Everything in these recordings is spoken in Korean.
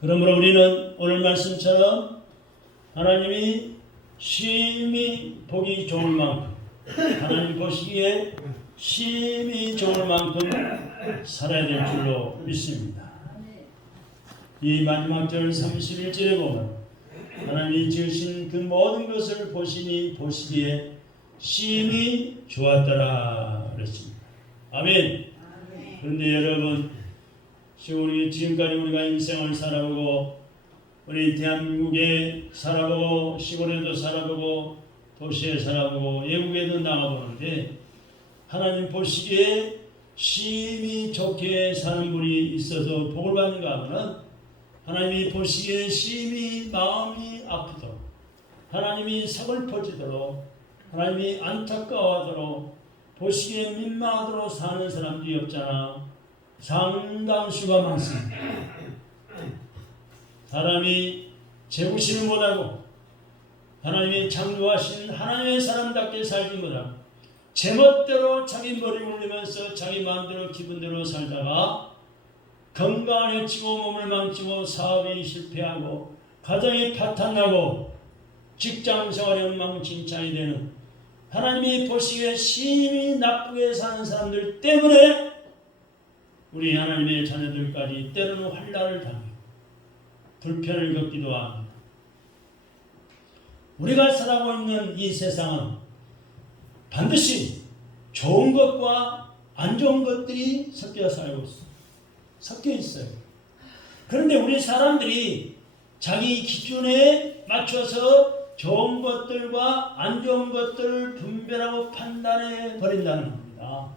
그러므로 우리는 오늘 말씀처럼 하나님이 심히 보기 좋을 만큼, 하나님 보시기에 심히 좋을 만큼 살아야 될 줄로 믿습니다. 이 마지막 절 31절에 보면 하나님이 지으신 그 모든 것을 보시기에 심히 좋았더라 그랬습니다. 아멘. 그런데 여러분, 지금까지 우리가 인생을 살아보고 우리 대한민국에 살아보고 시골에도 살아보고 도시에 살아보고 외국에도 나가보는데 하나님 보시기에 심히 좋게 사는 분이 있어서 복을 받는가 하면 하나님이 보시기에 심히 마음이 아프도록, 하나님이 서글퍼지도록, 하나님이 안타까워하도록, 보시기에 민망하도록 사는 사람들이 없잖아. 상당수가 많습니다. 사람이 제구심을 못하고 하나님이 창조하신 하나님의 사람답게 살지 못하고 제멋대로 자기 머리 굴리면서 자기 마음대로 기분대로 살다가 건강을 해치고 몸을 망치고 사업이 실패하고 가정이 파탄나고 직장생활이 엉망진창이 되는, 하나님이 보시기에 심히 나쁘게 사는 사람들 때문에 우리 하나님의 자녀들까지 때로는 환난을 당하고 불편을 겪기도 합니다. 우리가 살아가고 있는 이 세상은 반드시 좋은 것과 안 좋은 것들이 섞여 살고 있어요. 섞여 있어요. 그런데 우리 사람들이 자기 기준에 맞춰서 좋은 것들과 안 좋은 것들을 분별하고 판단해 버린다는 겁니다.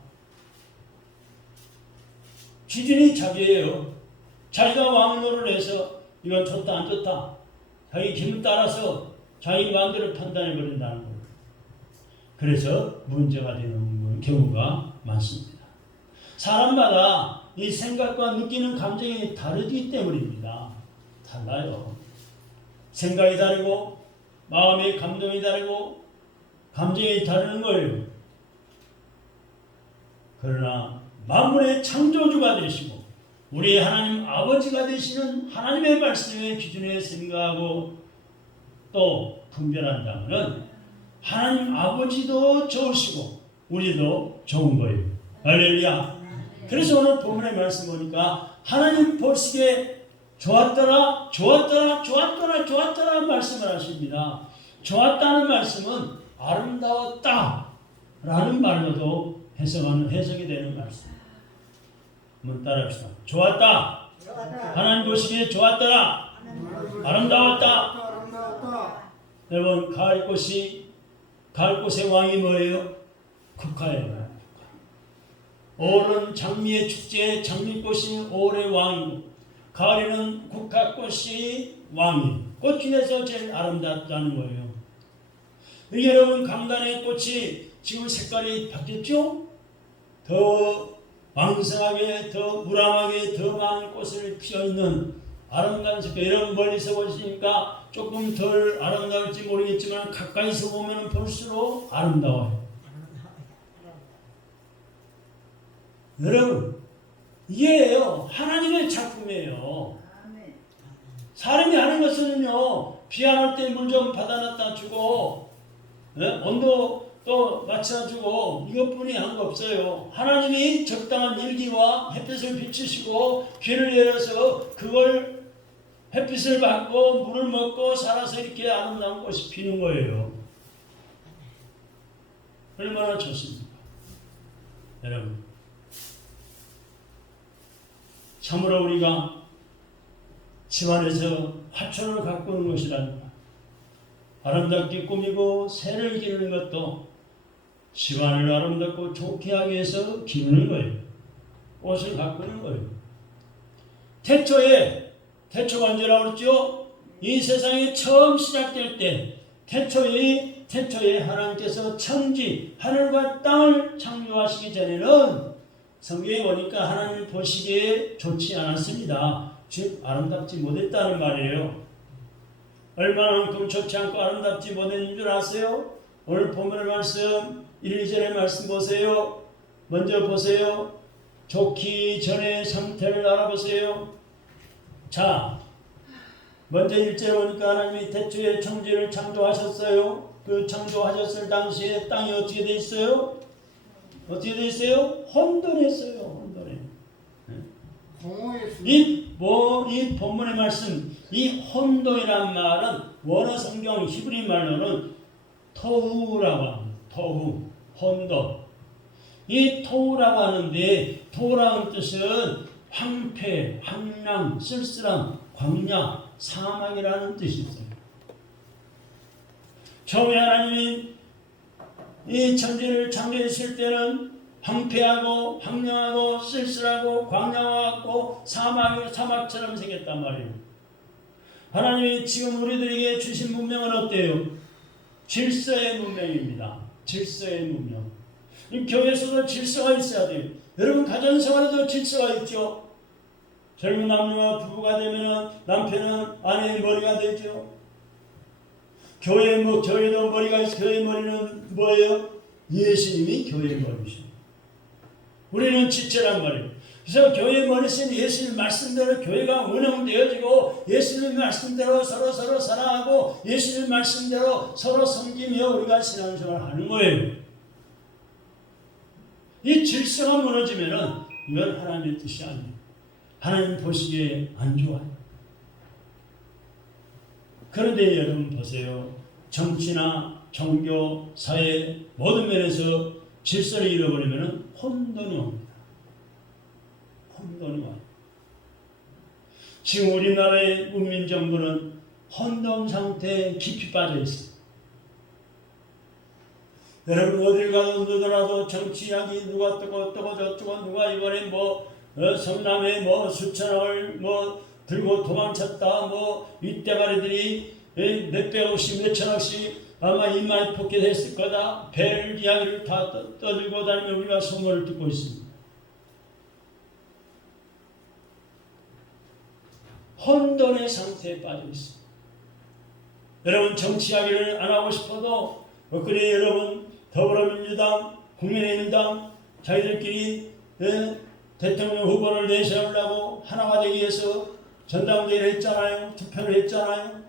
기준이 자기예요. 자기가 왕노를 해서 이건 좋다 안 좋다 자기 기분 따라서 자기 마음대로 판단해 버린다는 거예요. 그래서 문제가 되는 경우가 많습니다. 사람마다 이 생각과 느끼는 감정이 다르기 때문입니다. 달라요. 생각이 다르고 마음의 감동이 다르고 감정이 다르는 거예요. 그러나 만물의 창조주가 되시고 우리 하나님 아버지가 되시는 하나님의 말씀의 기준에 생각하고 또 분별한다면 하나님 아버지도 좋으시고 우리도 좋은 거예요. 할렐루야. 그래서 오늘 본문의 말씀 보니까 하나님 보시기에 좋았더라 좋았더라 좋았더라 좋았더라 말씀을 하십니다. 좋았다는 말씀은 아름다웠다 라는 말로도 해석이 되는 말씀. 한번 따라합시다. 좋았다. 하나님 보시기에 좋았더라. 아름다웠다. 여러분, 가을꽃의 왕이 뭐예요? 국화예요. 올은 장미의 축제에 장미꽃이 올의 왕이고 가을에는 국화꽃이 왕이에요. 꽃 중에서 제일 아름답다는 거예요. 여러분, 강단의 꽃이 지금 색깔이 바뀌었죠? 더 왕성하게, 더 우람하게, 더 많은 꽃을 피어있는 아름다운 색깔. 여러분 멀리서 보시니까 조금 덜 아름다울지 모르겠지만 가까이서 보면 볼수록 아름다워요. 여러분, 이게요 하나님의 작품이에요. 사람이 하는 것은요, 비 안 올 때 물 좀 받아놨다 주고 온도 또 맞춰주고 이것뿐이 한 거 없어요. 하나님이 적당한 일기와 햇빛을 비추시고 비를 내려서 그걸 햇빛을 받고 물을 먹고 살아서 이렇게 아름다운 꽃이 피는 거예요. 얼마나 좋습니까? 여러분, 참으로 우리가 집안에서 화초를 가꾸는 것이라니까 아름답게 꾸미고 새를 기르는 것도 집안을 아름답고 좋게 하기 위해서 기르는 거예요. 꽃을 가꾸는 거예요. 태초가 언제라고 그랬죠? 이 세상이 처음 시작될 때 태초에 하나님께서 천지 하늘과 땅을 창조하시기 전에는 성경에 보니까 하나님 보시기에 좋지 않았습니다. 즉 아름답지 못했다는 말이에요. 얼마만큼 좋지 않고 아름답지 못했는 줄 아세요? 오늘 본문의 말씀 1, 2절의 말씀 보세요. 먼저 보세요. 좋기 전의 상태를 알아보세요. 자, 먼저 1절에 보니까 하나님이 태초에 천지를 창조하셨어요. 그 창조하셨을 당시에 땅이 어떻게 돼 있어요? 어떻게 돼 있어요? 혼돈했어요. 혼돈해. 이 본문의 말씀, 이 혼돈이란 말은 원어 성경 히브리 말로는 토후라고 합니다. 토후, 혼돈. 이 토후라고 하는데 토후라는 뜻은 황폐, 황량, 쓸쓸함, 광야, 사막이라는 뜻이 있어요. 처음에 하나님이 이 천지를 창조했을 때는 황폐하고 황량하고 쓸쓸하고 광야와 같고 사막처럼 생겼단 말이에요. 하나님이 지금 우리들에게 주신 문명은 어때요? 질서의 문명입니다. 질서의 문명. 이 교회에서도 질서가 있어야 돼요. 여러분 가정생활에도 질서가 있죠. 젊은 남녀가 부부가 되면 남편은 아내의 머리가 되죠. 교회도 머리가 있어. 교회 머리는 뭐예요? 예수님이 교회의 머리죠. 우리는 지체란 말이에요. 그래서 교회 머리신 예수님 말씀대로 교회가 운영되어지고 예수님 말씀대로 서로 사랑하고 예수님 말씀대로 서로 섬기며 우리가 신앙생활을 하는 거예요. 이 질서가 무너지면은 이건 하나님의 뜻이 아니에요. 하나님 보시기에 안 좋아요. 그런데 여러분 보세요. 정치나 종교, 사회 모든 면에서 질서를 잃어버리면 혼돈이 옵니다. 혼돈이 와요. 지금 우리나라의 문민정부는 혼돈 상태에 깊이 빠져 있어요. 여러분 어딜 가도 누구나도 정치 이야기 누가 뜨고 저뜨고 누가 이번에 성남에 수천억을 들고 도망쳤다 윗대가리들이 몇백억씩 몇천억씩 아마 입만 포켓했을 거다. 별 이야기를 다 떠들고 다니며 우리가 소문을 듣고 있습니다. 혼돈의 상태에 빠져 있습니다. 여러분 정치 이야기를 안 하고 싶어도 그래 여러분 더불어민주당, 국민의힘당 자기들끼리 대통령 후보를 내세우려고 하나가 되기 위해서 전당대회를 했잖아요. 투표를 했잖아요.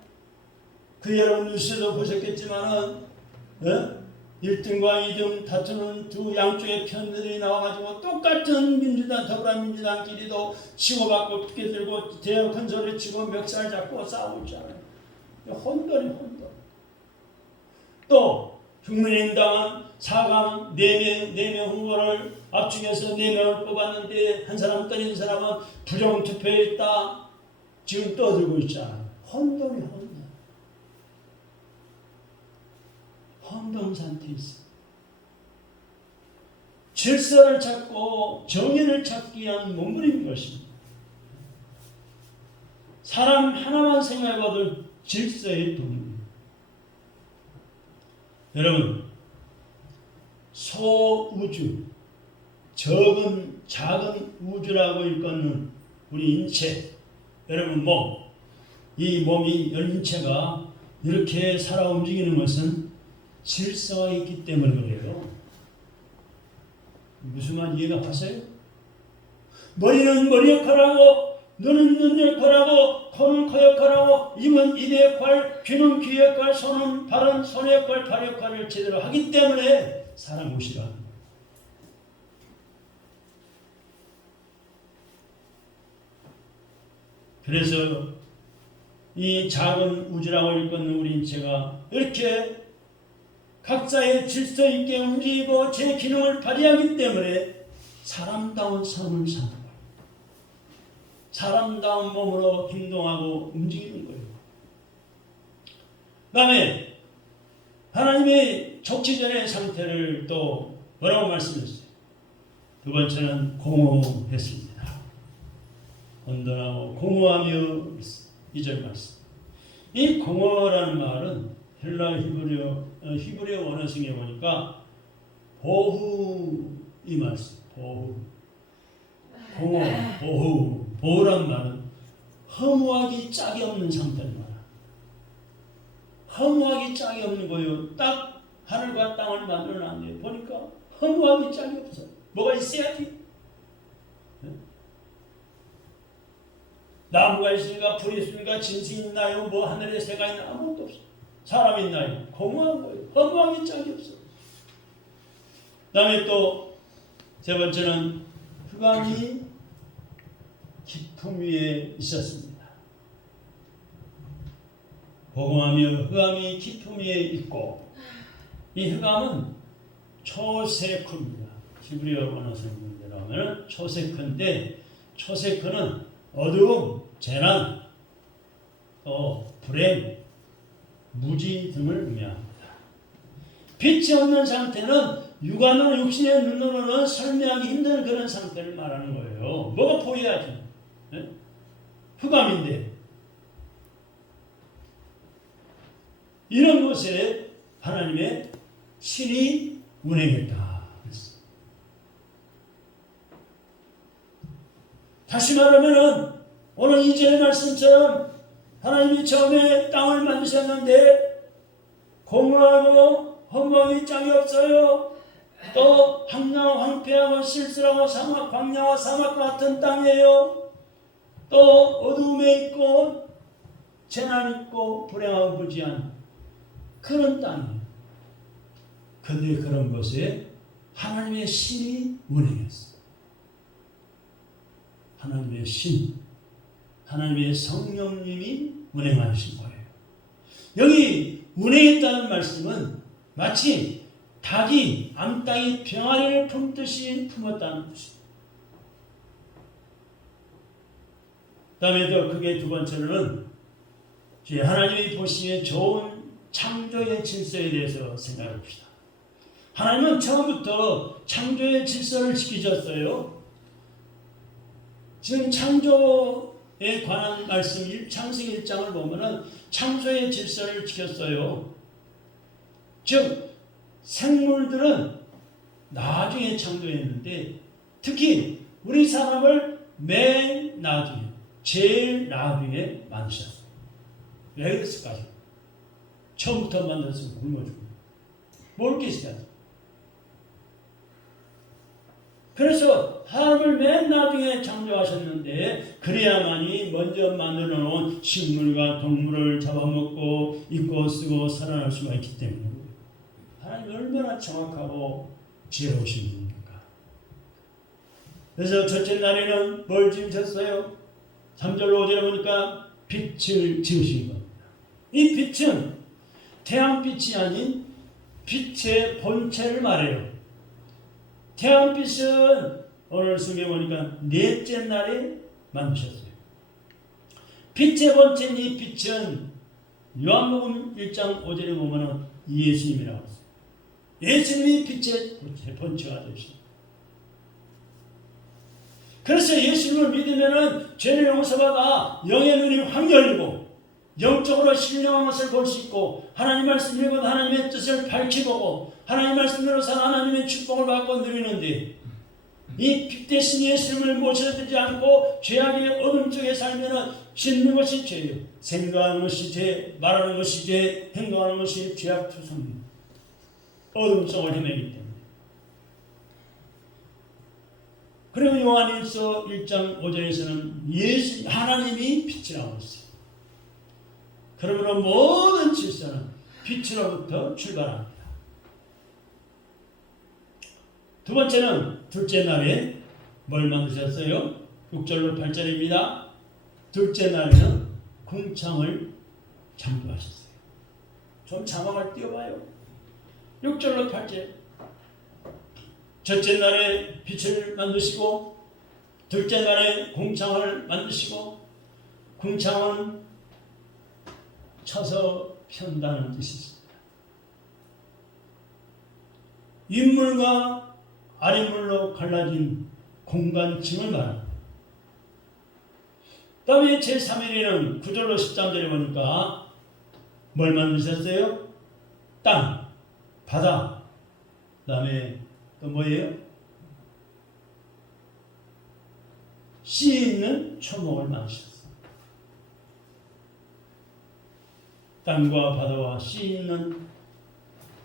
그 여러분 뉴스에도 보셨겠지만은 1등과 2등 다투는 두 양쪽의 편들이 나와가지고 똑같은 더불어민주당끼리도 치고받고 피켓 들고 대형 큰 소리 치고 멱살 잡고 싸우고 있잖아요. 혼돈이 혼돈. 또 국민의힘당은 4강 4명 후보를 압축해서 4명을 뽑았는데 한 사람 떨어진 사람은 부정투표했다. 지금 떠들고 있잖아요. 혼돈이 혼돈. 혼돈 상태에 있어. 질서를 찾고 정의를 찾기 위한 몸부림인 것입니다. 사람 하나만 생각해봐도 질서의 동물입니다. 여러분 소우주 작은 우주라고 일컫는 우리 인체 여러분 이 몸이 인체가 이렇게 살아 움직이는 것은 질서가 있기 때문에 그래요. 무슨 말 이해가 가세요? 머리는 머리 역할하고 눈은 눈 역할하고 코는 코 역할하고 입은 입의 역할, 귀는 귀 역할, 손은 발은 손의 역할, 발 역할을 제대로 하기 때문에 사람 옷이라. 그래서 이 작은 우주라고 일컫는 우리 인체가 이렇게 각자의 질서 있게 움직이고 제 기능을 발휘하기 때문에 사람다운 삶을 사는 거예요. 사람다운 몸으로 행동하고 움직이는 거예요. 그 다음에 하나님의 족치전의 상태를 또 뭐라고 말씀했어요? 두 번째는 공허했습니다. 혼돈하고 공허하며 2절 말씀. 이 공허라는 말은 헬라 히브리어 원어성에 보니까 보후 이 말씀. 보후. 공허, 보후란 말은 허무하기 짝이 없는 상태를 말합니다. 허무하기 짝이 없는 거예요. 딱 하늘과 땅을 만들어 놨네요. 보니까 허무하기 짝이 없어. 뭐가 있어야지. 나무가 있습니까? 불이 있습니까? 짐승이 있나요? 뭐 하늘에 새가 있나? 아무것도 없어. 사람이 있나요? 공허한 거예요. 허무하기 짝이 없어. 그 다음에 또 세 번째는 흑암이 깊음 위에 있었습니다. 복음하며 흑암이 깊음 위에 있고, 이 흑암은 초세크입니다. 히브리어 원어 성경대로 하면 초세크인데, 초세크는 어두움, 재난, 또 불행, 무지 등을 의미합니다. 빛이 없는 상태는 육안으로 육신의 눈으로는 설명하기 힘든 그런 상태를 말하는 거예요. 뭐가 보여야지. 네? 흑암인데 이런 곳에 하나님의 신이 운행했다. 다시 말하면 오늘 2절의 말씀처럼 하나님이 처음에 땅을 만드셨는데 공허하고 허무하기 짝이 없어요. 또 황폐하고 쓸쓸하고 사막, 광야와 사막 같은 땅이에요. 또 어두움에 있고 재난 있고 불행하고 부지한 그런 땅이에요. 그런데 그런 곳에 하나님의 신이 운행했어요. 하나님의 신, 하나님의 성령님이 운행하신 거예요. 여기 운행했다는 말씀은 마치 닭이 암탉이 병아리를 품듯이 품었다는 뜻입니다. 그 다음에 더 크게 두 번째로는 하나님이 보시기에 좋은 창조의 질서에 대해서 생각해 봅시다. 하나님은 처음부터 창조의 질서를 지키셨어요. 지금 창조에 관한 말씀 창세기 1장을 보면은 창조의 질서를 지켰어요. 즉 생물들은 나중에 창조했는데 특히 우리 사람을 맨 나중에 제일 나중에 만드셨어요. 왜 그랬을까요? 처음부터 만들었으면 굶어주고 뭘 게 있어야 돼. 그래서 사람을 맨 나중에 창조하셨는데 그래야만이 먼저 만들어 놓은 식물과 동물을 잡아먹고 입고 쓰고 살아날 수가 있기 때문에 하나님이 얼마나 정확하고 지혜로우신 분입니까? 그래서 첫째 날에는 뭘 지으셨어요? 3절로 5절에 보니까 빛을 지으신 겁니다. 이 빛은 태양빛이 아닌 빛의 본체를 말해요. 태양빛은 오늘 성경에 보니까 넷째 날에 만드셨어요. 빛의 본체인 이 빛은 요한복음 1장 5절에 보면 예수님이라고 했어요. 예수님이 빛의 본체가 되십니다. 그래서 예수님을 믿으면 죄를 용서받아 영의 눈이 확 열리고 영적으로 신령한 것을 볼 수 있고 하나님 말씀 읽고 하나님의 뜻을 밝히고 하나님 말씀대로 살아 하나님의 축복을 받고 누리는데 이 빛 대신 예수님을 모셔드리지 않고 죄악의 어둠 속에 살면 짓는 것이 죄예요. 생각하는 것이 죄, 말하는 것이 죄, 행동하는 것이 죄악 투성입니다. 어둠 속을 헤매기 때문에. 그리고 요한일서 1장 5절에서는 하나님이 빛이라고 했어요. 그러므로 모든 질서는 빛으로부터 출발합니다. 두 번째는 둘째 날에 뭘 만드셨어요? 6절로 8절입니다. 둘째 날에는 궁창을 창조하셨어요. 좀 자막을 띄워봐요. 6절로 8절. 첫째 날에 빛을 만드시고 둘째 날에 궁창을 만드시고 궁창은 쳐서 편다는 뜻이 있습니다. 윗물과 아랫물로 갈라진 공간층을 말합니다. 그 다음에 제3일에는 9절로 13절에 보니까 뭘 만드셨어요? 땅, 바다, 그 다음에 또 뭐예요? 씨 있는 초목을 만드셨어요. 땅과 바다와 씨 있는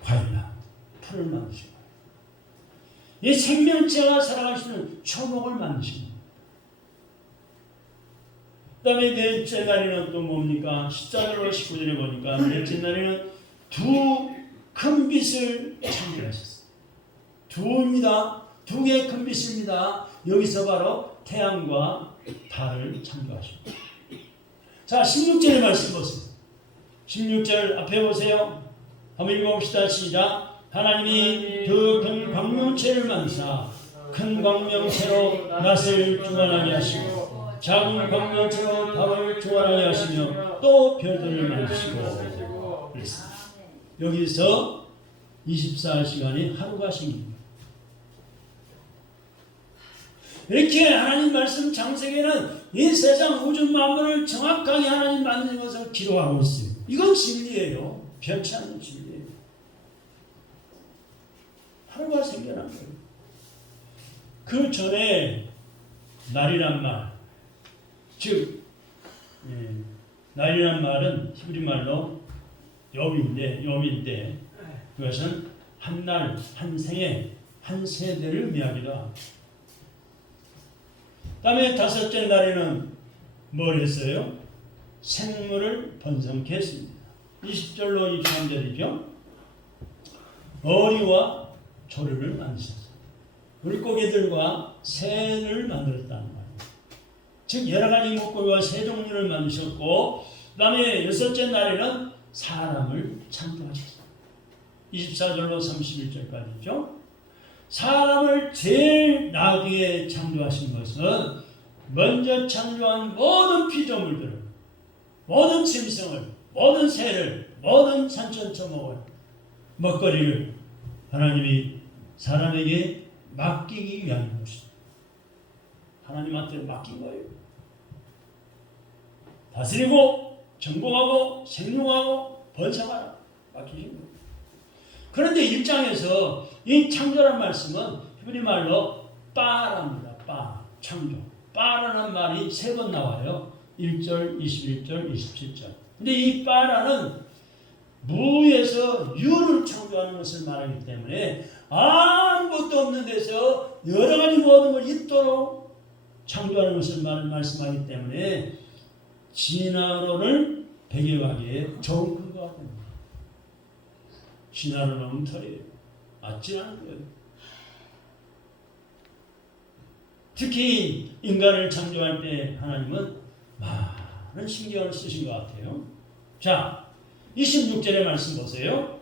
과일나무, 풀을 만드신 거예요. 이 생명체가 살아갈 수 있는 초목을 만드신 거예요. 그 다음에 넷째 날에는 또 뭡니까? 14절로 19절에 보니까 넷째 날에는 두 큰 빛을 창조하셨어요. 두입니다. 두 개의 큰 빛입니다. 여기서 바로 태양과 달을 창조하십니다. 자, 16절의 말씀 보세요. 16절 앞에 보세요. 한번 읽어봅시다. 시작. 하나님이 그 큰 광명체를 만드사 큰 광명체로 낫을 주관하게 하시고 작은 광명체로 달을 주관하게 하시며 또 별들을 만드시고 그랬습니다. 여기서 24시간이 하루가 생깁니다. 이렇게 하나님 말씀 창세기는 이 세상 우주 만물을 정확하게 하나님 만드는 것을 기록하고 있어요. 이건 진리예요. 변치 않는 진리예요. 하루가 생겨난 거예요. 그 전에 날이란 말, 즉 날이란 말은 히브리 말로 여미인데 그것은 한 날, 한 생에, 한 세대를 의미하기도 합니다. 다음에 다섯째 날에는 뭘 했어요? 생물을 번성케 했습니다. 20절로 23절이죠. 어리와 조류를 만드셨어요. 물고기들과 새를 만들었다는 말이에요. 즉 여러 가지 물고기와 새 종류를 만드셨고 그 다음에 여섯째 날에는 사람을 창조하셨어요. 24절로 31절까지죠. 사람을 제일 나중에 창조하신 것은 먼저 창조한 모든 피조물들을, 모든 짐승을, 모든 새를, 모든 산천초목을, 먹거리를 하나님이 사람에게 맡기기 위한 것입니다. 하나님한테 맡긴 거예요. 다스리고 정복하고 생육하고 번성하라 맡기신 거예요. 그런데 1장에서 이 창조란 말씀은 히브리 말로 빠랍니다. 빠, 창조. 빠라는 말이 3번 나와요. 1절, 21절, 27절. 근데 이 빠라는 무에서 유를 창조하는 것을 말하기 때문에 아무것도 없는 데서 여러 가지 모든 걸 있도록 창조하는 것을 말씀하기 때문에 진화론을 배경하기에 좋은 근거가 됩니다. 진화론은 엉터리예요. 맞지 않은 거예요. 특히 인간을 창조할 때 하나님은 많은 신경을 쓰신 것 같아요. 자, 26절의 말씀 보세요.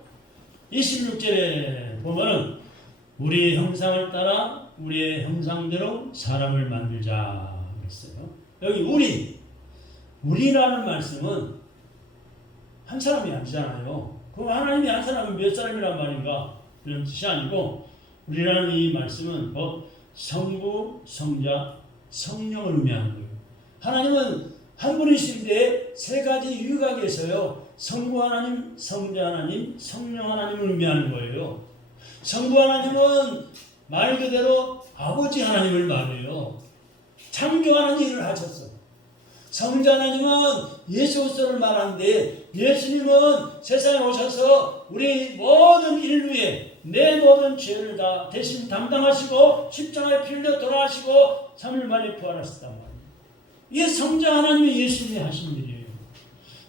26절에 보면은 우리의 형상을 따라 우리의 형상대로 사람을 만들자 그랬어요. 여기 우리라는 말씀은 한 사람이 아니잖아요. 그럼 하나님이 한 사람은 몇 사람이란 말인가? 그런 뜻이 아니고 우리라는 이 말씀은 성부, 성자, 성령을 의미하는 거예요. 하나님은 한 분이신데 3가지 유가 계셔요. 성부 하나님, 성자 하나님, 성령 하나님을 의미하는 거예요. 성부 하나님은 말 그대로 아버지 하나님을 말해요. 창조하는 일을 하셨어. 성자 하나님은 예수 그리스도를 말하는데 예수님은 세상에 오셔서 우리 모든 인류의 내 모든 죄를 다 대신 담당하시고 십자가에 피 흘려 돌아가시고 3일 만에 부활하셨단 말이에요. 이게 성자 하나님이 예수님이 하신 일이에요.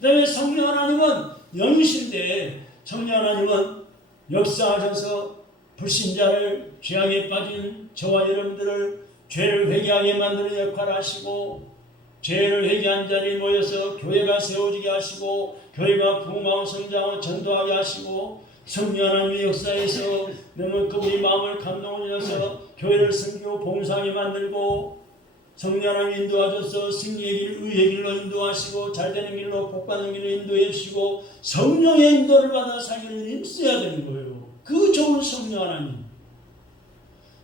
그 다음에 성령 하나님은 영이신데 성령 하나님은 역사하셔서 불신자를 죄악에 빠진 저와 여러분들을 죄를 회개하게 만드는 역할을 하시고 죄를 회개한 자리에 모여서 교회가 세워지게 하시고 교회가 부흥하고 성장하고 전도하게 하시고 성령 하나님의 역사에서 너무 그분이 마음을 감동하셔서 교회를 섬기고 봉사하게 만들고 성령 하나님 인도하셔서 승리의 길, 의의 길로 인도하시고 잘되는 길로 복받는 길로 인도해 주시고 성령의 인도를 받아 살기를 힘써야 되는 거예요. 그 좋은 성령 하나님.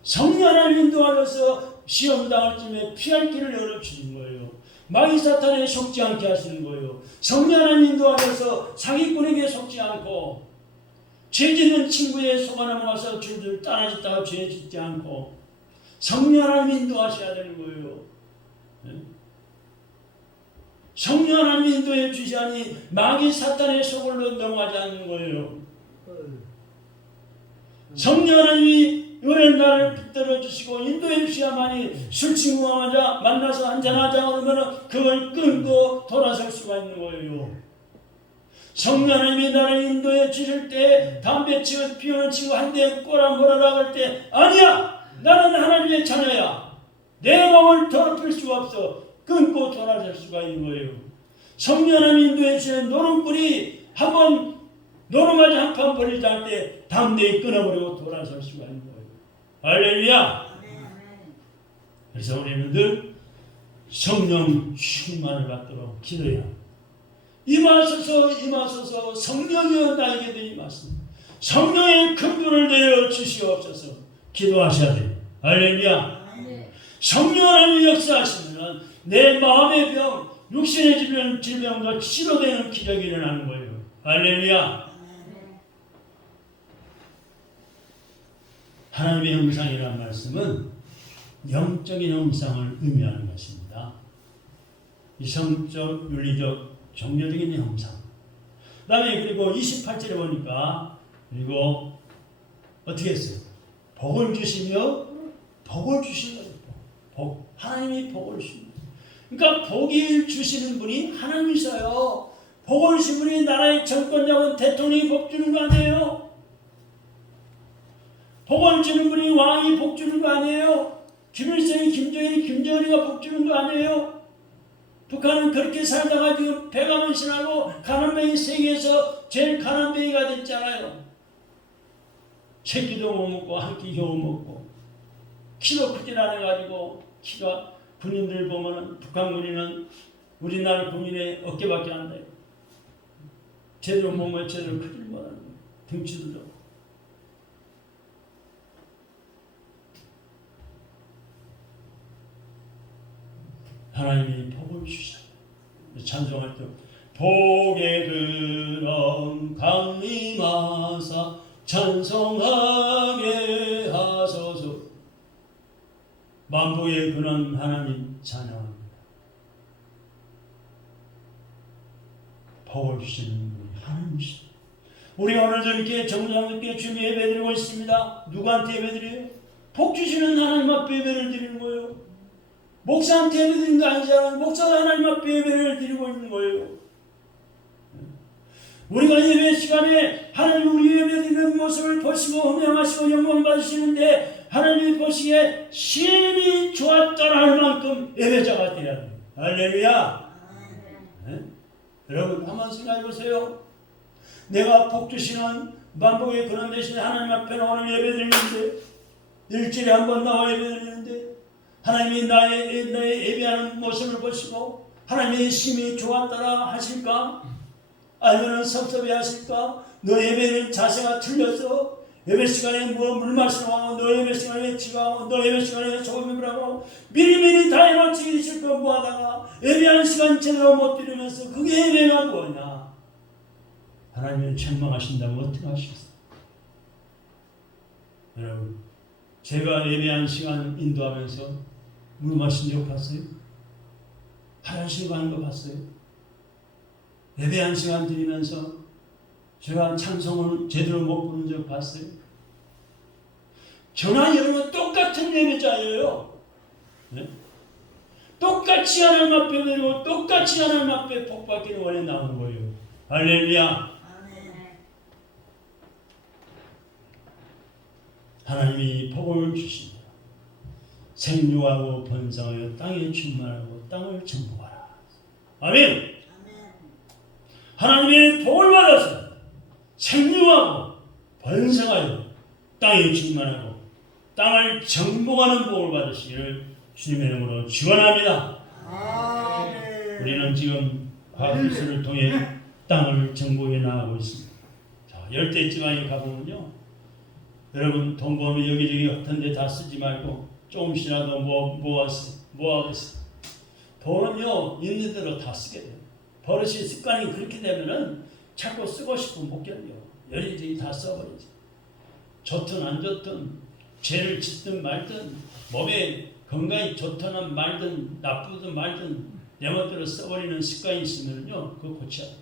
성령 하나님 인도하셔서 시험 당할 쯤에 피할 길을 열어주는 거예요. 마귀 사탄에 속지 않게 하시는 거예요. 성령 하나님 인도하셔서 사기꾼에게 속지 않고 죄 짓는 친구의 속아 넘어가서 줄줄 따라짓다가 죄 짓지 않고 성령 하나님 인도하셔야 되는 거예요. 성령 하나님 인도해 주시하니 마귀 사탄의 속을 넘어가지 않는 거예요. 성령 하나님이 이번엔 나를 붙들어 주시고 인도해 주셔야만이 술 친구가 만나서 한잔하자 그러면 그걸 끊고 돌아설 수가 있는 거예요. 성령 하나님이 나를 인도해 주실 때 담배 치고 피우는 친구 한 대 꼬라보라라고 할 때 아니야, 나는 하나님의 자녀야, 내 마음을 더럽힐 수가 없어, 끊고 돌아설 수가 있는 거예요. 성령 하나님 인도해 주시는 노름불이 한번 노름까지 한판 버리자 할 때 담대히 끊어버리고 돌아설 수가 있는 거예요. 할렐루야. 그래서 우리는 늘 성령 충만을 받도록 기도해야 합니다. 임하소서 성령이여 나에게도 임하소서. 성령의 근본을 내려 주시옵소서. 기도하셔야 돼요. 할렐루야. 성령 하나님 역사하시면 내 마음의 병, 육신의 질병도 치료되는 기적이 일어나는 거예요. 할렐루야. 하나님의 형상이라는 말씀은 영적인 형상을 의미하는 것입니다. 이성적, 윤리적, 종교적인 형상. 그 다음에 그리고 28절에 보니까 그리고 어떻게 했어요? 복을 주시며 복을 주시는 복. 하나님이 복을 주십니다. 그러니까 복을 주시는 분이 하나님이셔요. 복을 주신 분이 나라의 정권자분 대통령이 복 주는 거 아니에요? 복을 주는 분이 왕이 복 주는 거 아니에요? 김일성이 김정은이가 복 주는 거 아니에요? 북한은 그렇게 살다가 지금 배가문신하고 가난뱅이 세계에서 제일 가난뱅이가 됐잖아요. 새끼도 못 먹고 한 끼 겨우 먹고 키도 크질 않아가지고 키가 군인들 보면은 북한 군인은 우리나라 군인의 어깨밖에 안 돼요. 제대로 몸을 제대로 크질 못하는 거예요. 등치도 좋고. 하나님이 복을 주셔요. 찬송할 때 복에 그런 강림하사 찬송하게 하소서. 만복의 근원 하나님 찬양합니다. 복을 주시는 분이 하나님이시다. 우리 오늘도 이렇게 정성스럽게 주님 예배드리고 있습니다. 누구한테 예배드려요? 복 주시는 하나님 앞에 예배를 드리는 거예요. 목사한테 예배 드리는 거 아니잖아요. 목사가 하나님 앞에 예배를 드리고 있는 거예요. 우리가 예배 시간에 하나님 우리 예배 드리는 모습을 보시고 흠양하시고 영광 받으시는데 하나님이 보시기에 심히 좋았더라 할 만큼 예배자가 되어야 돼요. 할렐루야. 네? 여러분 한번 생각해 보세요. 내가 복 주시는 만복의 근원 되신 하나님 앞에 나오는 예배 드리는데 일주일에 한 번 나와 예배 드리는데 하나님이 나의 예배하는 모습을 보시고 하나님의 심히 좋았더라 하실까? 아니면 섭섭해 하실까? 너 예배는 자세가 틀렸어? 예배 시간에 물 마시고 하고 너 예배 시간에 지가하고 너 예배 시간에 소금을 하고 미리미리 다 해놓지 실컷 뭐하다가 예배하는 시간 제대로 못 드리면서 그게 예배가 뭐냐? 하나님은 책망하신다고 어떻게 하시겠어요? 여러분 제가 예배하는 시간 인도하면서 물 마신 적 봤어요? 화장실 가는 거 봤어요? 예배한 시간 드리면서 제가 찬송을 제대로 못 부른 적 봤어요? 저나 여러분 똑같은 예배자예요. 네? 똑같이 하나님 앞에 드리고 똑같이 하나님 앞에 복받기를 원해 나오는 거예요. 할렐루야. 하나님이 복을 주십니다. 생육하고 번성하여 땅에 충만하고 땅을 정복하라. 아멘. 하나님의 복을 받아서 생육하고 번성하여 땅에 충만하고 땅을 정복하는 복을 받으시기를 주님의 이름으로 축원합니다. 우리는 지금 과학기술을 통해 땅을 정복해 나가고 있습니다. 자, 열대지방에 가보면요. 여러분 돈 벌면 여기저기 같은 데 다 쓰지 말고 조금씩이라도 모아보세요. 돈은요 있는 대로 다 쓰게 돼요. 버릇이 습관이 그렇게 되면은 자꾸 쓰고 싶으면 못 견뎌. 여기저기 다 써버리지. 좋든 안 좋든 죄를 짓든 말든 몸에 건강이 좋든 말든 나쁘든 말든 내 멋대로 써버리는 습관이 있으면요 그거 고쳐야 돼요.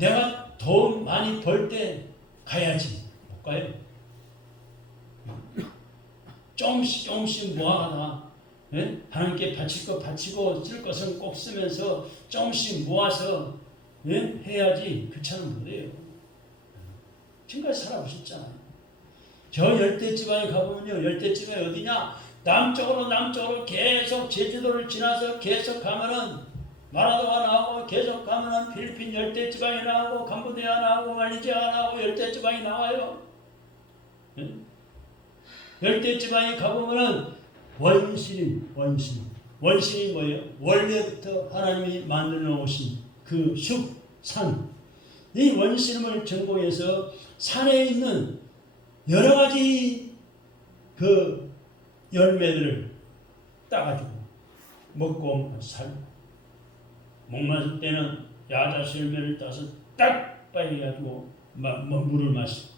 내가 돈 많이 벌 때 가야지. 못 가요. 조금씩 모아가다 하나님께 바칠 것 바치고 쓸 것은 꼭 쓰면서 조금씩 모아서 해야지. 그처럼 못해요. 지금까지 살아보셨잖아요. 저 열대지방에 가보면요. 열대지방이 어디냐? 남쪽으로 계속 제주도를 지나서 계속 가면은 마라도가 나오고 계속 가면은 필리핀 열대지방이 나오고 캄보디아 나오고 말레이시아가 나오고 열대지방이 나와요. 열대지방에 가보면은 원신이 뭐예요? 원래부터 하나님이 만들어 놓으신 그 숲, 산. 이 원신을 전공해서 산에 있는 여러 가지 그 열매들을 따가지고 먹고 살고, 목마를 때는 야자수 열매를 따서 딱 빨리가지고 물을 마시고,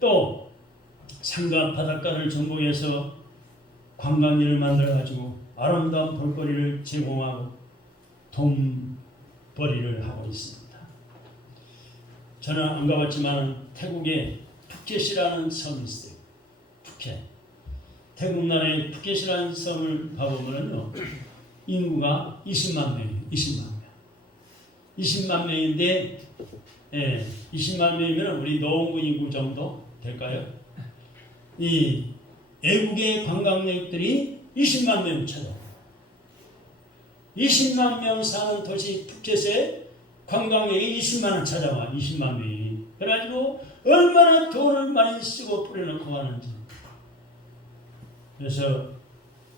또 산과 바닷가를 전공해서 관광지를 만들어가지고 아름다운 볼거리를 제공하고 돈벌이를 하고 있습니다. 저는 안 가봤지만 태국에 푸켓이라는 섬이 있어요. 푸켓. 태국 나라의 푸켓이라는 섬을 가보면요, 인구가 20만 명이에요. 20만 명인데, 20만 명이면 우리 노원구 인구 정도 될까요? 이 외국의 관광객들이 20만 명 찾아와요. 20만 명 사는 도시 푸켓에 관광객이 20만 원 찾아와. 20만 명이. 그래가지고 얼마나 돈을 많이 쓰고 뿌려놓고 가는지. 그래서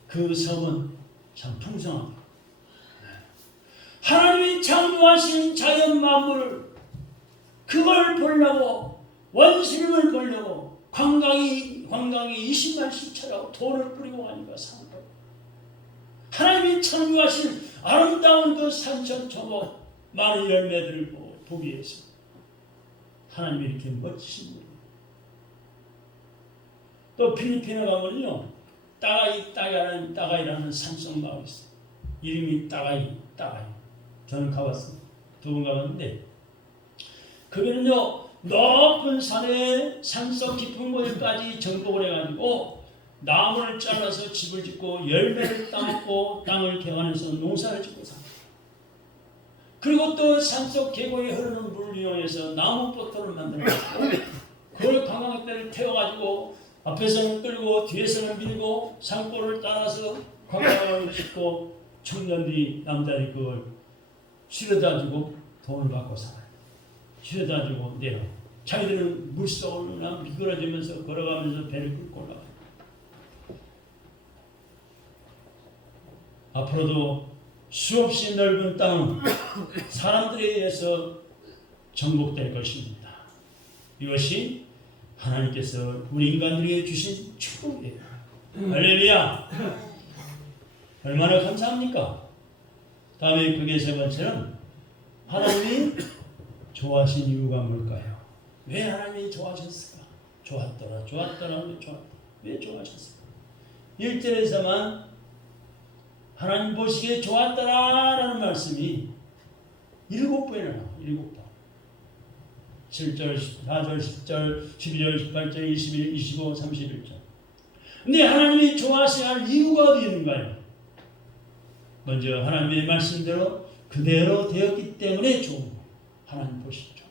그 섬은 참 풍성합니다. 하나님이 창조하신 자연 만물을 그걸 보려고, 원심을 보려고 관광이 20만씩 찾아오고 돈을 뿌리고 가니까 사는 거예요. 하나님이 창조하신 아름다운 그 산천초목 많은 열매들을 보기 위해서 하나님이 이렇게 멋지신 분이에요. 또 필리핀에 가면요, 따가이라는 산성 마을이 있어요. 이름이 따가이. 저는 가봤어요. 2번 가봤는데, 거기는요, 높은 산에 산속 깊은 곳까지 정복을 해가지고 나무를 잘라서 집을 짓고 열매를 따먹고 땅을 개간해서 농사를 짓고 삽니다. 그리고 또 산속 계곡에 흐르는 물을 이용해서 나무보트를 만들어가지고 그걸 관광객들을 태워가지고 앞에서는 끌고 뒤에서는 밀고 산골을 따라서 관광을 짓고 청년들이, 남자들이 그걸 실어다주고 돈을 받고 살아요. 실어다주고 내려. 자기들은 물속으로 미끄러지면서 걸어가면서 배를 끌고 올라가요. 앞으로도 수없이 넓은 땅은 사람들에 의해서 정복될 것입니다. 이것이 하나님께서 우리 인간들에게 주신 축복이에요. 할렐루야! 얼마나 감사합니까? 다음에 그게 세 번째는 하나님이 좋아하신 이유가 뭘까요? 왜 하나님이 좋아하셨을까? 좋았더라. 왜 좋아하셨을까? 1절에서만 하나님 보시기에 좋았더라라는 말씀이 7번이나 나와요. 7번. 7절, 4절, 10절, 12절, 18절, 21, 25, 31절. 근데 하나님이 좋아하셔야 할 이유가 어디 있는가요? 먼저 하나님의 말씀대로 그대로 되었기 때문에 좋은 거예요. 하나님 보시죠.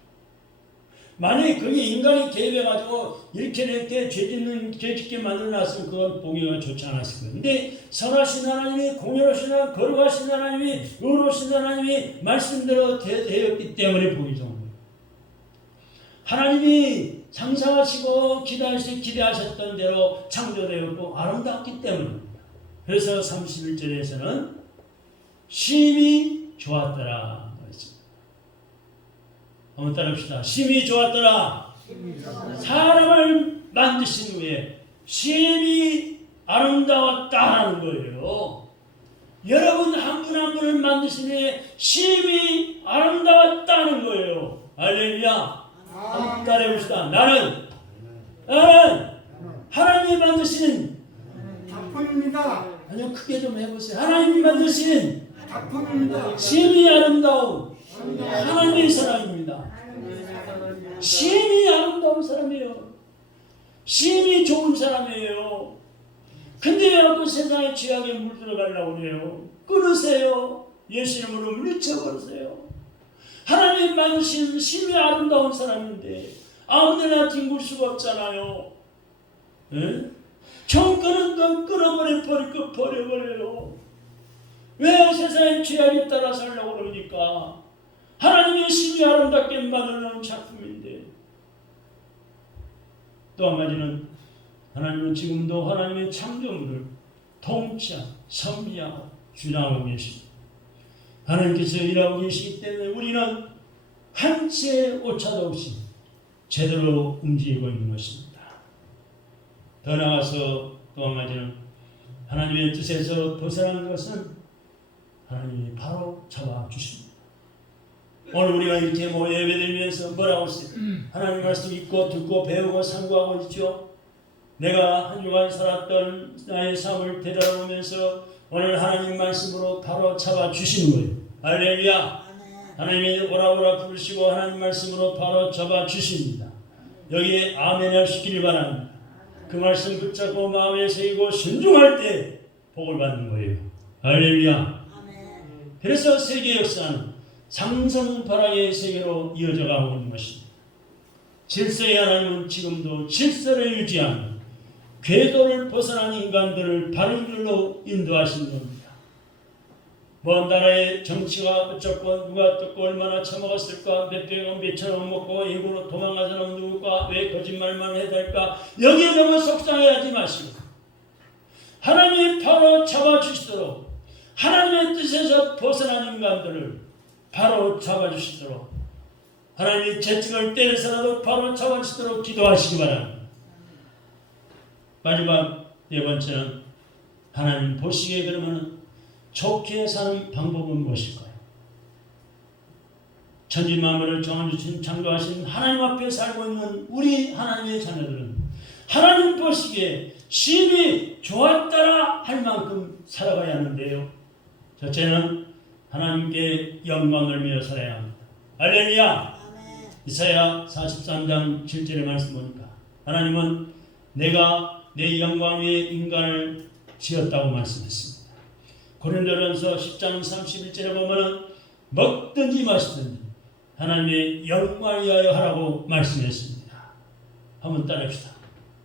만약에 그게 인간이 개입해가지고 이렇게 죄 짓게 만들어놨으면 그건 보기가 좋지 않았을 거예요. 근데 선하신 하나님이, 공의로우신 하나님, 거룩하신 하나님이, 의로우신 하나님이 말씀대로 되었기 때문에 보기 좋은 거예요. 하나님이 상상하시고 기대하셨던 대로 창조되었고 아름답기 때문입니다. 그래서 31절에서는 심히 좋았더라. 한번 따라합시다. 심히 좋았더라. 사람을 만드신 후에 심히 아름다웠다는 거예요. 여러분 한 분 한 분을 만드신 후에 심히 아름다웠다는 거예요. 할렐루야. 한번 따라해봅시다. 나는 하나님이 만드시는 작품입니다. 아니요, 크게 좀 해보세요. 하나님이 만드시는 작품입니다. 심히 아름다운 하나님의 사랑입니다. 심히 아름다운 사람이에요. 심히 좋은 사람이에요. 근데 왜 그 세상의 죄악에 물들어가려고 그래요? 끊으세요. 예수 이름으로 물리쳐버리세요. 하나님 만드신 심히 아름다운 사람인데 아무데나 뒹굴 수가 없잖아요. 예? 정권은 더 버려버려요. 왜 세상의 죄악에 따라 살려고 그러니까? 하나님의 심히 아름답게 만들어놓은 작품인데. 또 한 가지는 하나님은 지금도 하나님의 창조물을 통치하고 섭리하고 주장하고 계십니다. 하나님께서 일하고 계시기 때문에 우리는 한 치의 오차도 없이 제대로 움직이고 있는 것입니다. 더 나아가서 또 한 가지는 하나님의 뜻에서 벗어나는 것은 하나님이 바로 잡아주십니다. 오늘 우리가 이렇게 예배드리면서 뭐라고 했어요? 하나님 말씀 읽고 듣고 배우고 상고하고 있죠. 내가 한 주간 살았던 나의 삶을 되돌아보면서 오늘 하나님 말씀으로 바로 잡아주시는 거예요. 할렐루야. 하나님이 오라 부르시고 하나님 말씀으로 바로 잡아주십니다. 여기에 아멘 하시길 바랍니다. 그 말씀 붙잡고 마음에 새기고 순종할 때 복을 받는 거예요. 할렐루야. 그래서 세계 역사는 상성파랑의 세계로 이어져 가고 있는 것입니다. 질서의 하나님은 지금도 질서를 유지하는 궤도를 벗어난 인간들을 바른 길로 인도하시는 겁니다. 먼 나라의 정치가 어쩌고 누가 어떻고 얼마나 처먹었을까, 몇 병 몇천 원 먹고 일부러 도망간 사람은 누굴까, 왜 거짓말만 해야 될까, 여기에 너무 속상해하지 마시고 하나님이 바로 잡아주시도록, 하나님의 뜻에서 벗어난 인간들을 바로 잡아주시도록, 하나님이 재직을 때려서라도 바로 잡아주시도록 기도하시기 바랍니다. 마지막 네 번째는 하나님 보시기에 그러면 좋게 사는 방법은 무엇일까요? 천지 만물을 정해주신 창조하신 하나님 앞에 살고 있는 우리 하나님의 자녀들은 하나님 보시기에 심히 좋았다라 할 만큼 살아가야 하는데요. 첫째는 하나님께 영광을 위하여 살아야 합니다. 할렐루야. 이사야 43장 7절의 말씀 보니까 하나님은 내가 내 영광 위에 인간을 지었다고 말씀했습니다. 고린도전서 10장 31절에 보면 먹든지 마시든지 하나님의 영광을 위하여 하라고 말씀했습니다. 한번 따라합시다.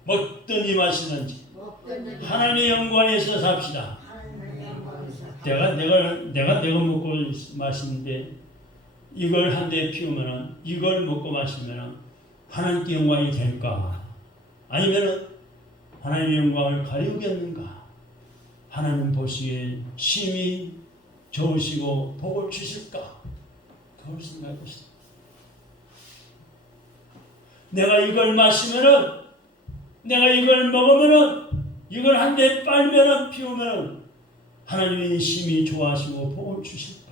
먹든지 마시든지 하나님의 영광에 있어서 삽시다. 내가 먹고 마시는데 이걸 한 대 피우면은, 이걸 먹고 마시면은 하나님께 영광이 될까? 아니면은 하나님의 영광을 가리우겠는가? 하나님 보시기에 심히 좋으시고 복을 주실까? 그걸 생각해보세요. 내가 이걸 마시면은, 내가 이걸 먹으면은, 이걸 한 대 빨면은, 피우면은 하나님이 심히 좋아하시고 복을 주실까?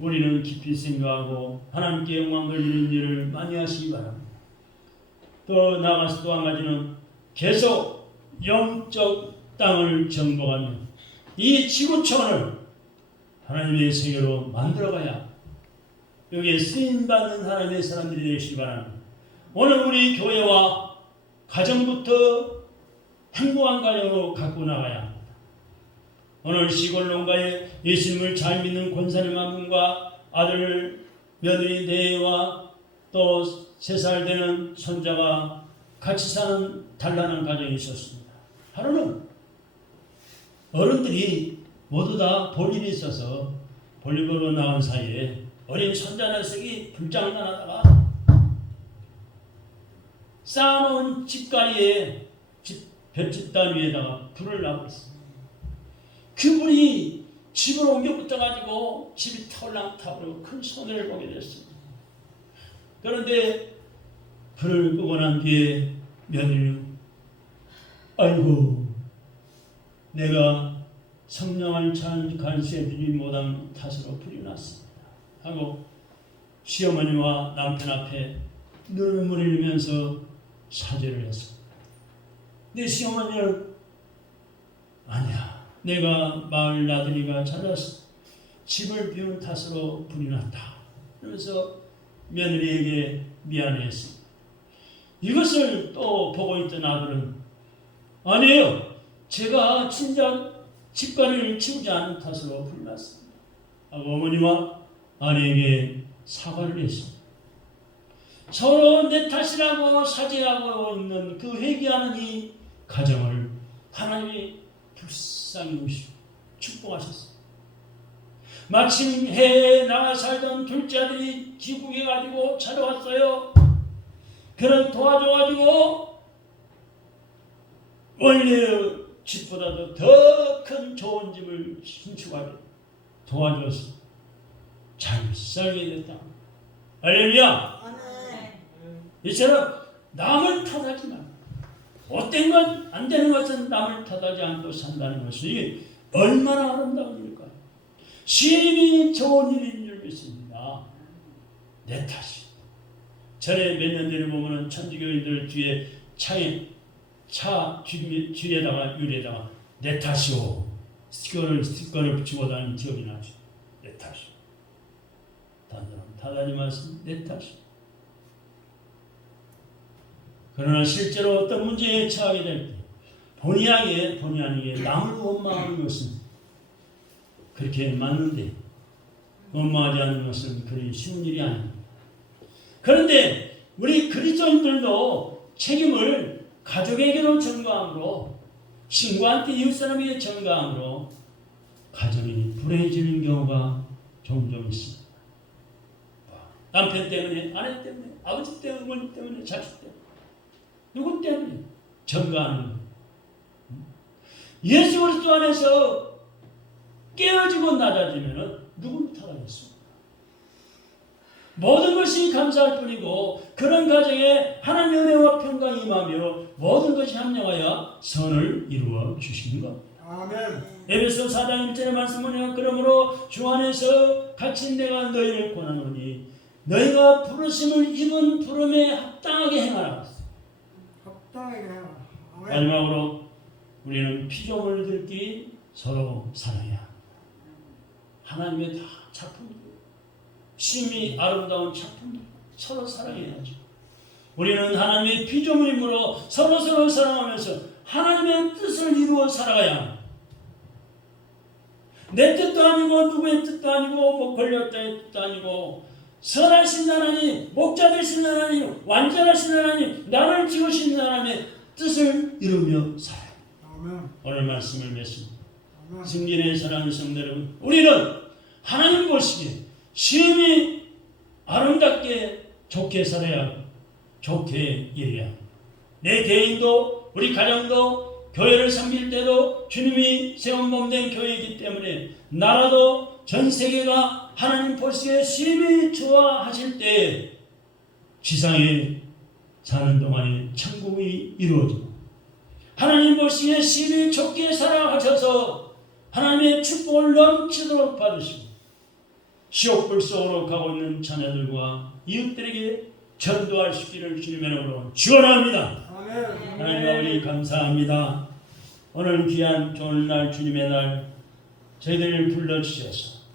우리는 깊이 생각하고 하나님께 영광 돌리는 일을 많이 하시기 바랍니다. 또 나아가서 또 한 가지는 계속 영적 땅을 정복하며 이 지구촌을 하나님의 세계로 만들어가야 여기에 쓰임받는 하나님의 사람들이 되시기 바랍니다. 오늘 우리 교회와 가정부터 행복한 가정으로 갖고 나가야 합니다. 오늘 시골 농가에 예수님을 잘 믿는 권사님 한 분과 아들 며느리 네와 또 3살 되는 손자가 같이 사는 단란한 가정이 있었습니다. 하루는 어른들이 모두 다 볼일이 있어서 볼일 보러 나온 사이에 어린 손자 녀석이 불장난하다가 쌓아놓은 집가리에 볏짚단 위에다가 불을 놔버렸습니다. 그 불이 집으로 옮겨 붙어가지고 집이 털랑타버리고 큰 손해를 보게 됐습니다. 그런데 불을 끄고 난 뒤에 며느리는 아이고 내가 성령을 찬 간수해드리지 못한 탓으로 불이 났습니다 하고 시어머니와 남편 앞에 눈물을 흘리면서 사죄를 했습니다. 근데 시어머니는 아니야 내가 마을 나들이가 찾아서 집을 비운 탓으로 불이 났다. 그러면서 며느리에게 미안해했습니다. 이것을 또 보고 있던 아들은 아니에요. 제가 진작 집안을 치우지 않은 탓으로 불이 났습니다. 하고 어머니와 아내에게 사과를 했습니다. 서로 내 탓이라고 사죄하고 있는 그 회개하는 이 가정을 하나님이 불쌍히 여기시고 축복하셨습니다. 마침 해에 나가 살던 둘째 아들이 귀국해 가지고 찾아왔어요. 그를 도와줘가지고 원래 집보다도 더 큰 좋은 집을 신축하게 도와줘서 잘 살게 됐다. 할렐루야. 이처럼 남을 탓하지 마. 못된 것, 안 되는 것은 남을 탓하지 않고 산다는 것이 얼마나 아름다운 일일까요? 심히 좋은 일인 줄 믿습니다. 내 탓이. 전에 몇 년 전에 보면은 천주교인들 뒤에 차 뒤에다가 유리에다가 내 탓이오. 스티커를 붙이고 다니는 기억이 나죠. 내 탓이오. 다른 사람 탓하지 마세요. 내 탓이오. 그러나 실제로 어떤 문제에 처하게 될 때 본의 아니게 남을 원망하는 것은 그렇게 맞는데 원망하지 않는 것은 그리 쉬운 일이 아닙니다. 그런데 우리 그리스도인들도 책임을 가족에게로 전가함으로 친구한테 이웃사람에게 전가함으로 가정이 불행해지는 경우가 종종 있습니다. 남편 때문에, 아내 때문에, 아버지 때문에, 어머니 때문에, 자식 때문에 누구 때문에 전가하는 거예요. 예수 그리스도 안에서 깨어지고 낮아지면 누구를 탓하겠습니까? 모든 것이 감사할 뿐이고 그런 가정에 하나님의 은혜와 평강이 임하며 모든 것이 합력하여 선을 이루어 주시는 것. 아멘. 에베소 4장 1절의 말씀은 그러므로 주 안에서 갇힌 내가 너희를 권하노니 너희가 부르심을 입은 부름에 합당하게 행하라. 합당하게 해라. 아멘. 마지막으로 우리는 피조물을 들기 서로 사랑해야 합니다. 하나님의 다 작품들, 심히 아름다운 작품들 서로 사랑해야죠. 우리는 하나님의 피조물이므로 서로 사랑하면서 하나님의 뜻을 이루어 살아가야 합니다. 내 뜻도 아니고 누구의 뜻도 아니고 뭐 권력자의 뜻도 아니고 선하신 하나님, 목자 되신 하나님, 완전하신 하나님, 나를 지으신 하나님의 뜻을 이루며 살아요. 아멘. 오늘 말씀을 맺습니다. 아멘. 승진의 사랑하는 성도 여러분, 우리는 하나님 보시기에 심히 아름답게 좋게 살아야 하고 좋게 일해야 합니다. 내 개인도 우리 가정도 교회를 섬길 때도 주님이 세운 몸된 교회이기 때문에 나라도 전 세계가 하나님 보시기에 심히 좋아하실 때 지상에 사는 동안에 천국이 이루어지고 하나님 보시기에 심히 좋게 살아가셔서 하나님의 축복을 넘치도록 받으시고 시옥불 속으로 가고 있는 자녀들과 이웃들에게 전도할 수 있기를 주님의 이름으로 축원합니다. 아멘. 하나님 아버지 감사합니다. 오늘 귀한 좋은 날 주님의 날 저희들을 불러주셔서